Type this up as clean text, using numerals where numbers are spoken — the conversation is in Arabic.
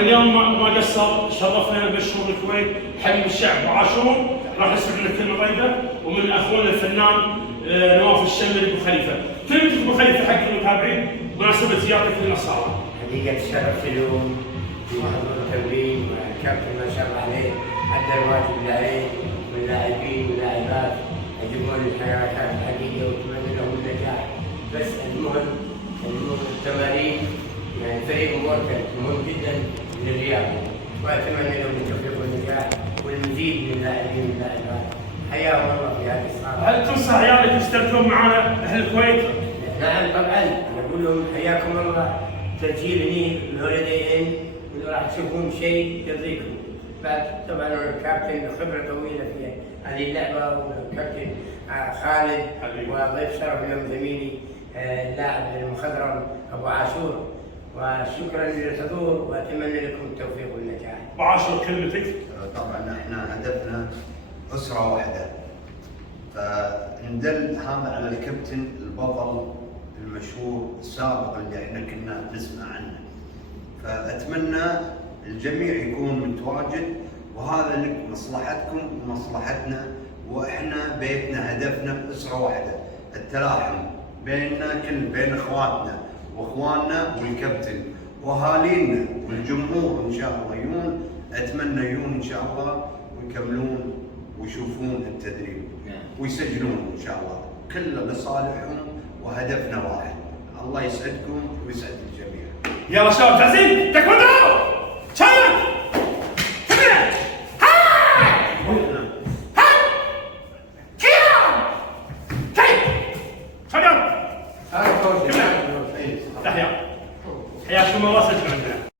اليوم ما قصر، شرفنا مشهور الكويت حبيب الشعب وعاشور، راح يسمع لنا كلمه طيبه ومن اخونا الفنان نواف الشمري ابو خليفه. كلمتك ابو خليفه حق المتابعين بمناسبه زيارتك للنصارى. حقيقة تشرفت اليوم بحضور التمرين والكابتن ما شاء الله عليه أدى الواجب اللي عليه، واللاعبين واللاعبات يجيبون الحركات الحقيقية وأتمنى لهم النجاح. بس المهم التمارين يعني فريق مركز مهم جدا للرياضة، وأتمنى لهم التوفيق والنجاح والمزيد من اللاعبين واللاعبات. حياهم الله في هذه الصالة. هل تنصح عيالك يشتركون معنا اهل الكويت؟ نعم طبعا، أنا أقول لهم حياكم الله، تسجيلني الهوليدي راح تشوفون شيء يرضيكم. بعد طبعا الكابتن خبره طويله في هذه اللعبه، والكابتن خالد وضيف شرف اليوم زميلي اللاعب المخضرم ابو عاشور، وشكرا للحضور واتمنى لكم التوفيق والنجاح. ابو عاشور كلمتك. طبعا احنا هدفنا اسره واحده، فندل هذا على الكابتن البطل المشهور السابق اللي احنا كنا نسمع عنه، فاتمنى الجميع يكون متواجد، وهذا لك مصلحتكم ومصلحتنا، واحنا بيتنا هدفنا اسره واحده، التلاحم بيننا بين اخواتنا واخواننا والكابتن واهالينا والجمهور ان شاء الله يجون، اتمنى يجون ان شاء الله ويكملون ويشوفون التدريب ويسجلون ان شاء الله، كله لصالحهم وهدفنا واحد. الله يسعدكم ويسعد الجميع. يلا شباب جاهزين؟ تكبروا!